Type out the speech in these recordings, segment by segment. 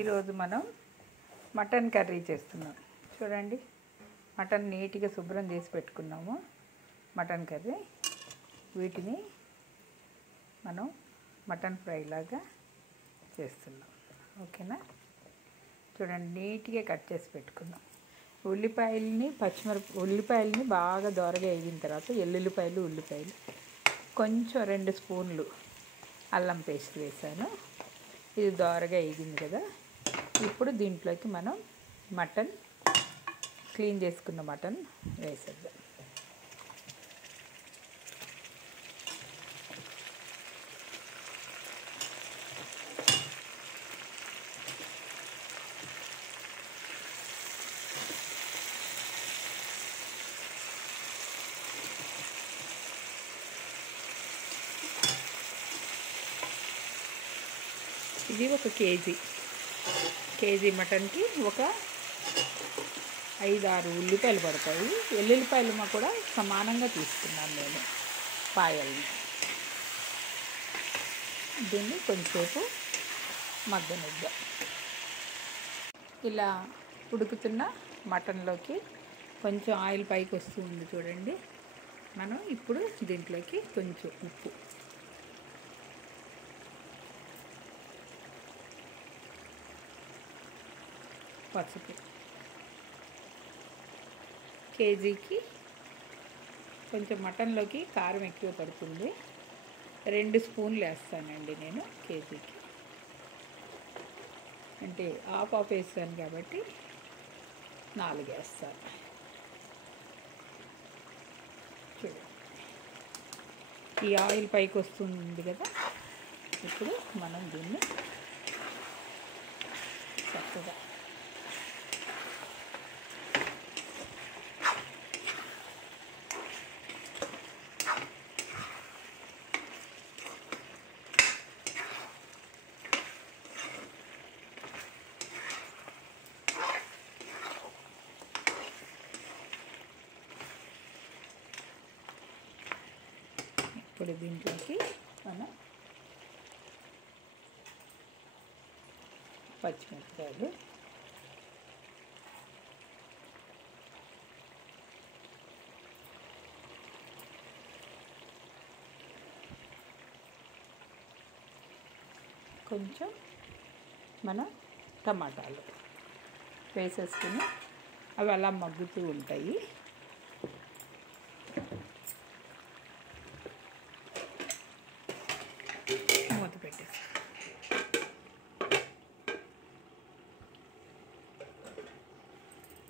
ఈరోజు మనం mutton curry చేస్తున్నాం. చూడండి, మటన్ నీట్గా శుభ్రం చేసి పెట్టుకున్నాము. మటన్ కర్రీ, వీటిని మనం మటన్ ఫ్రై లాగా చేస్తున్నాం. ఓకేనా? చూడండి, నీట్గా కట్ చేసి పెట్టుకున్నాం. ఉల్లిపాయలని బాగా దోరగా వేగిన తర్వాత ఉల్లిపాయలు కొంచెం 2 స్పూన్లు అల్లం పేస్ట్ వేసాను. ఇది దోరగా వేగింది కదా. ఇప్పుడు దీంట్లోకి మనం క్లీన్ చేసుకున్న మటన్ వేసేద్దాం. ఇది ఒక కేజీ మటన్కి ఒక 5-6 ఉల్లిపాయలు పడతాయి. వెల్లుల్లిపాయలు కూడా సమానంగా తీసుకున్నాను నేను పాయల్ని. దీన్ని కొంచెంసేపు మగ్గనిద్దాం. ఇలా ఉడుకుతున్న మటన్లోకి కొంచెం ఆయిల్ పైకి వస్తుంది చూడండి. మనం ఇప్పుడు దీంట్లోకి కొంచెం ఉప్పు, పసుపు, కేజీకి కొంచెం మటన్లోకి కారం ఎక్కువ పడుతుంది. 2 స్పూన్లు వేస్తానండి నేను కేజీకి. అంటే ఆఫ్ వేస్తాను కాబట్టి 4 వేస్తాను. చూడండి, ఈ ఆయిల్ పైకి వస్తుంది కదా. ఇప్పుడు మనం దీన్ని చక్కగా ఇప్పుడు దీంట్లోకి మనం పచ్చిమిరపకాయలు, కొంచెం మన టమాటాలు వేసేసుకుని అవి అలా మగ్గుతూ ఉంటాయి.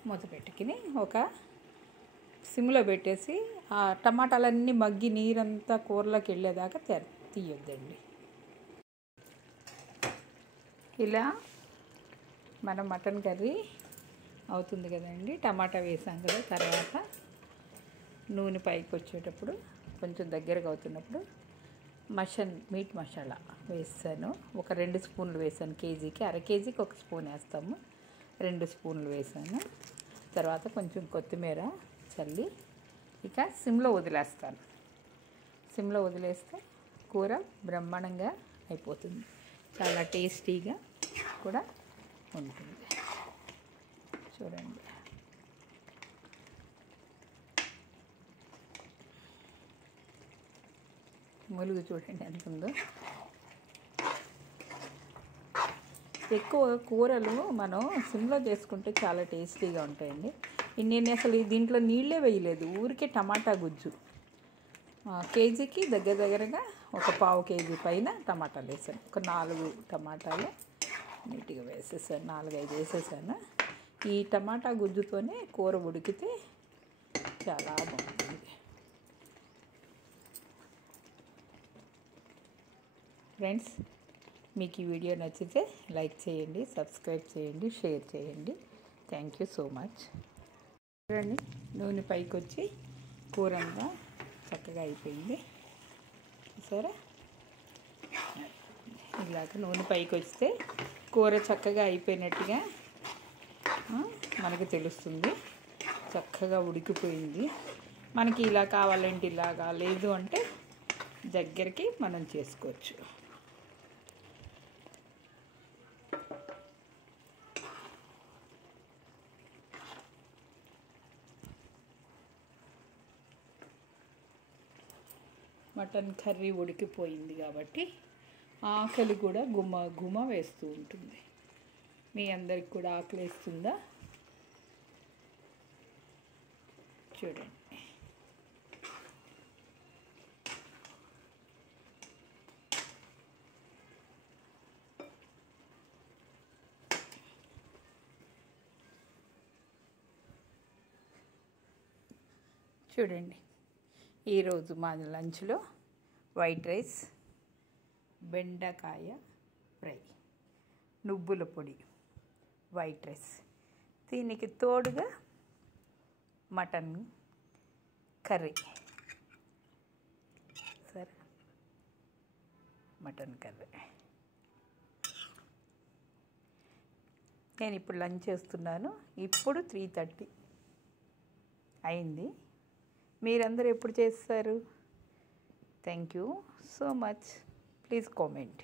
మూత పెట్టుకుని ఒక సిమ్లో పెట్టేసి ఆ టమాటాలన్నీ మగ్గి నీరంతా కూరలోకి వెళ్ళేదాకా తీయొద్దండి. ఇలా మనం మటన్ కర్రీ అవుతుంది కదండి. టమాటా వేసాం కదా. తర్వాత నూనె పైకి వచ్చేటప్పుడు కొంచెం దగ్గరగా అవుతున్నప్పుడు మీట్ మసాలా వేసాను. ఒక 2 స్పూన్లు వేసాను. కేజీకి 1/2 కేజీకి 1 స్పూన్ వేస్తాము. 2 స్పూన్లు వేసాను. తర్వాత కొంచెం కొత్తిమీర చల్లి ఇక సిమ్లో వదిలేస్తాను. సిమ్లో వదిలేస్తే కూర బ్రహ్మాండంగా అయిపోతుంది. చాలా టేస్టీగా కూడా ఉంటుంది. చూడండి, ములుగు చూడండి ఎంత ఉందో. ఎక్కువ కూరలు మనం సిమ్లో చేసుకుంటే చాలా టేస్టీగా ఉంటాయండి. నేను అసలు దీంట్లో నీళ్ళే వేయలేదు, ఊరికే టమాటా గుజ్జు. కేజీకి దగ్గరగా ఒక 1/4 కేజీ పైన టమాటాలు వేసాను. ఒక 4 టమాటాలు నీట్గా వేసేసాను. 4-5 వేసేసాను. ఈ టమాటా గుజ్జుతోనే కూర ఉడికితే చాలా బాగుంటుంది. ఫ్రెండ్స్, మీకు ఈ వీడియో నచ్చితే లైక్ చేయండి, సబ్స్క్రైబ్ చేయండి, షేర్ చేయండి. Thank you so much. చూడండి, నూనె పైకి వచ్చి కూర అంతా చక్కగా అయిపోయింది. సరే, ఇలాగ నూనె పైకి వస్తే కూర చక్కగా అయిపోయినట్టుగా మనకు తెలుస్తుంది. చక్కగా ఉడికిపోయింది. మనకి ఇలా కావాలంటే ఇలాగా, లేదు అంటే దగ్గరికి మనం చేసుకోవచ్చు. మటన్ కర్రీ ఉడికిపోయింది కాబట్టి ఆకలి కూడా గుమ గుమ వేస్తూ ఉంటుంది. మీ అందరికి కూడా ఆకలి వేస్తుందా? చూడండి. చూడండి, ఈరోజు మా లంచ్లో వైట్ రైస్, బెండకాయ ఫ్రై, నువ్వుల పొడి, వైట్ రైస్, దీనికి తోడుగా మటన్ కర్రీ. సరే, మటన్ కర్రీ. నేను ఇప్పుడు లంచ్ చేస్తున్నాను. ఇప్పుడు 3:30 అయింది. మీరందరూ ఎప్పుడు చేస్తారు? Thank you so much. Please comment.